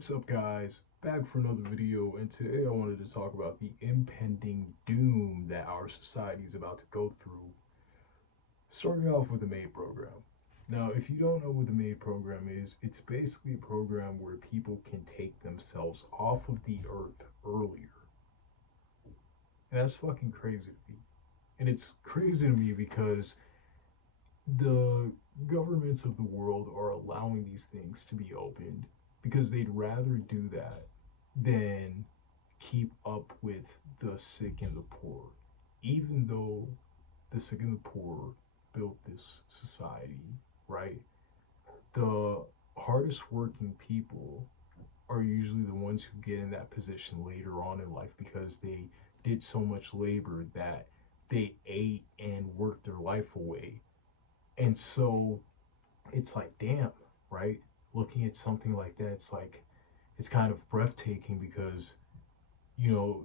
What's up, guys? Back for another video, and today I wanted to talk about the impending doom that our society is about to go through. Starting off with the Maid Program. Now, if you don't know what the Maid Program is, it's basically a program where people can take themselves off of the earth earlier. And that's fucking crazy to me. And it's crazy to me because the governments of the world are allowing these things to be opened because they'd rather do that than keep up with the sick and the poor. Even though the sick and the poor built this society, right? The hardest working people are usually the ones who get in that position later on in life because they did so much labor that they ate and worked their life away. And so it's like, damn, right? Looking at something like that, it's like, it's kind of breathtaking because, to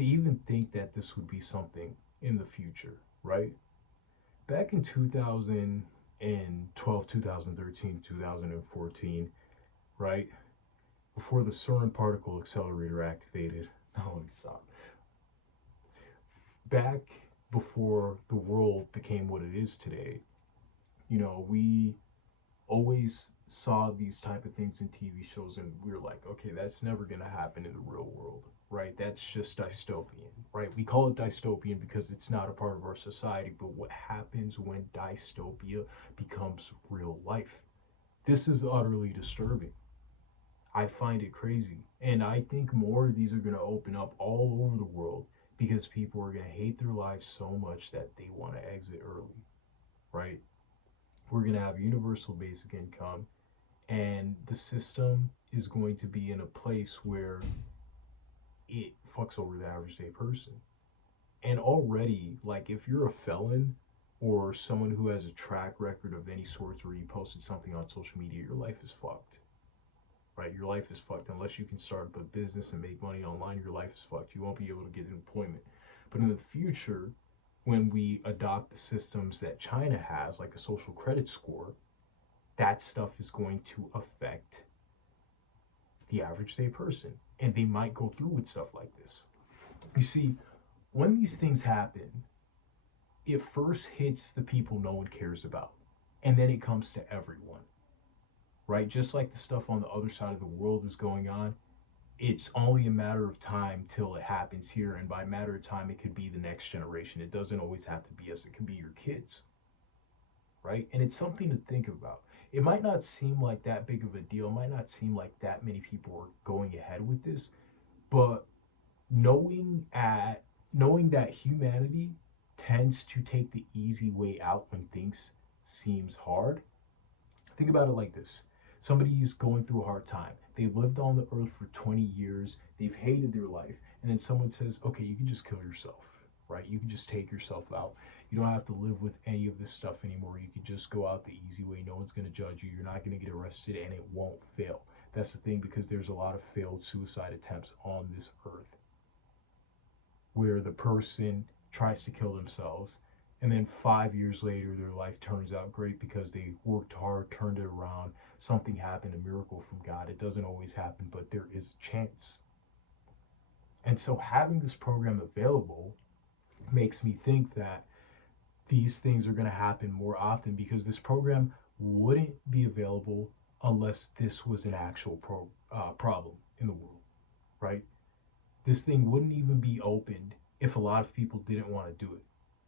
even think that this would be something in the future, right? Back in 2012, 2013, 2014, right? Before the CERN particle accelerator activated. No, let me stop. Back before the world became what it is today, we always saw these type of things in TV shows and we were like, okay, that's never going to happen in the real world, right? That's just dystopian, right? We call it dystopian because it's not a part of our society, but what happens when dystopia becomes real life? This is utterly disturbing. I find it crazy. And I think more of these are going to open up all over the world because people are going to hate their lives so much that they want to exit early, right? We're going to have universal basic income, and the system is going to be in a place where it fucks over the average day person. And already, like, if you're a felon or someone who has a track record of any sorts where you posted something on social media, your life is fucked, right? Your life is fucked. Unless you can start up a business and make money online, your life is fucked. You won't be able to get employment. But in the future, when we adopt the systems that China has, like a social credit score, that stuff is going to affect the average day person. And they might go through with stuff like this. You see, when these things happen, it first hits the people no one cares about. And then it comes to everyone, right? Just like the stuff on the other side of the world is going on, it's only a matter of time till it happens here. And by matter of time, it could be the next generation. It doesn't always have to be us, it can be your kids, right? And it's something to think about. It might not seem like that big of a deal. It might not seem like that many people are going ahead with this, but knowing that humanity tends to take the easy way out when things seems hard. Think about it like this. Somebody's going through a hard time. They've lived on the earth for 20 years. They've hated their life. And then someone says, okay, you can just kill yourself, right? You can just take yourself out. You don't have to live with any of this stuff anymore. You can just go out the easy way. No one's going to judge you. You're not going to get arrested and it won't fail. That's the thing, because there's a lot of failed suicide attempts on this earth where the person tries to kill themselves, and then 5 years later their life turns out great because they worked hard, turned it around, something happened, a miracle from God. It doesn't always happen, but there is a chance. And so having this program available makes me think that these things are going to happen more often, because this program wouldn't be available unless this was an actual problem in the world, right? This thing wouldn't even be opened if a lot of people didn't want to do it.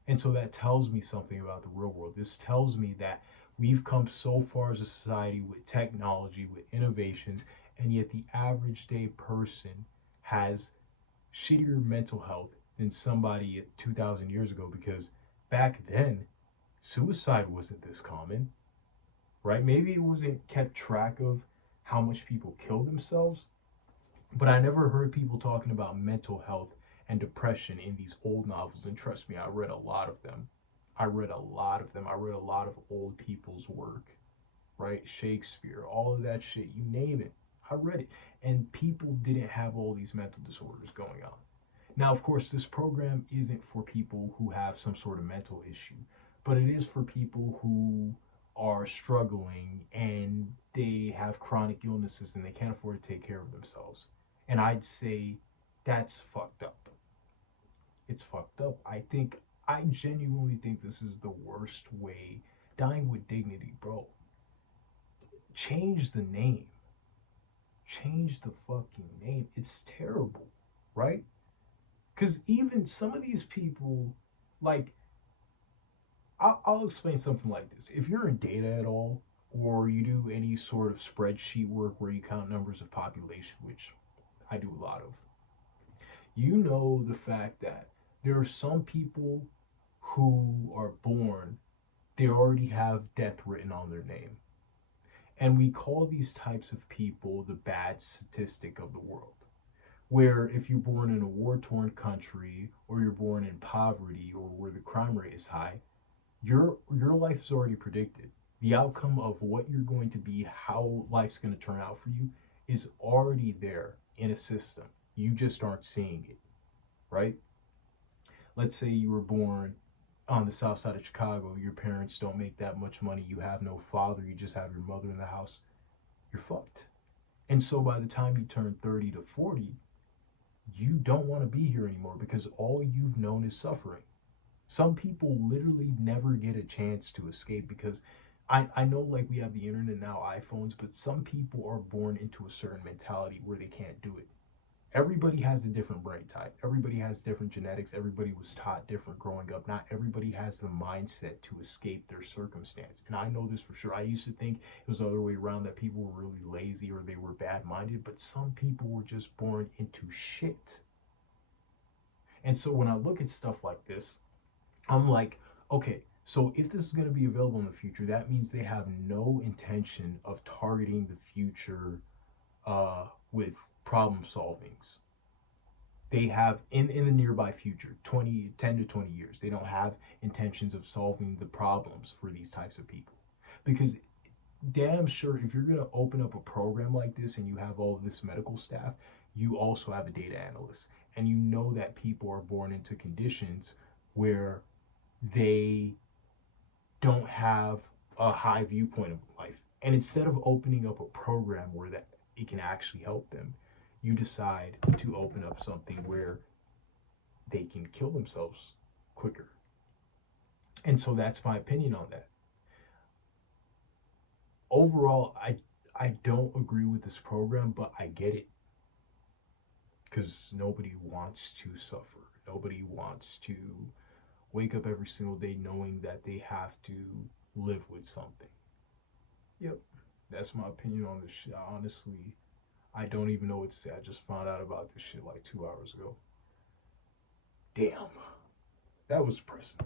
And so that tells me something about the real world. This tells me that we've come so far as a society with technology, with innovations, and yet the average day person has shittier mental health than somebody 2,000 years ago, because back then, suicide wasn't this common, right? Maybe it wasn't kept track of how much people kill themselves, but I never heard people talking about mental health and depression in these old novels. And trust me, I read a lot of them. I read a lot of them. I read a lot of old people's work, right? Shakespeare, all of that shit, you name it. I read it. And people didn't have all these mental disorders going on. Now, of course, this program isn't for people who have some sort of mental issue, but it is for people who are struggling and they have chronic illnesses and they can't afford to take care of themselves. And I'd say that's fucked up. It's fucked up. I genuinely think this is the worst way. Dying with dignity, bro. Change the name. Change the fucking name. It's terrible, right? Because even some of these people, like, I'll explain something like this. If you're in data at all, or you do any sort of spreadsheet work where you count numbers of population, which I do a lot of, you know the fact that there are some people who are born, they already have death written on their name. And we call these types of people the bad statistic of the world. Where if you're born in a war torn country, or you're born in poverty, or where the crime rate is high, your life is already predicted. The outcome of what you're going to be, how life's going to turn out for you, is already there in a system. You just aren't seeing it, right? Let's say you were born on the south side of Chicago, your parents don't make that much money, you have no father, you just have your mother in the house, you're fucked. And so by the time you turn 30 to 40, you don't want to be here anymore because all you've known is suffering. Some people literally never get a chance to escape because I know like we have the internet now, iPhones, but some people are born into a certain mentality where they can't do it. Everybody has a different brain type. Everybody has different genetics. Everybody was taught different growing up. Not everybody has the mindset to escape their circumstance. And I know this for sure. I used to think it was the other way around, that people were really lazy or they were bad minded, but some people were just born into shit. And so when I look at stuff like this, I'm like, okay, so if this is going to be available in the future, that means they have no intention of targeting the future with problem solvings. They have in the nearby future, 10 to 20 years, they don't have intentions of solving the problems for these types of people. Because damn sure, if you're going to open up a program like this and you have all of this medical staff, you also have a data analyst. And you know that people are born into conditions where they don't have a high viewpoint of life. And instead of opening up a program where that it can actually help them, you decide to open up something where they can kill themselves quicker. And so that's my opinion on that. Overall, I don't agree with this program, but I get it because nobody wants to suffer. Nobody wants to wake up every single day knowing that they have to live with something. Yep, that's my opinion on this shit. Honestly, I don't even know what to say. I just found out about this shit like 2 hours ago. Damn, that was depressing.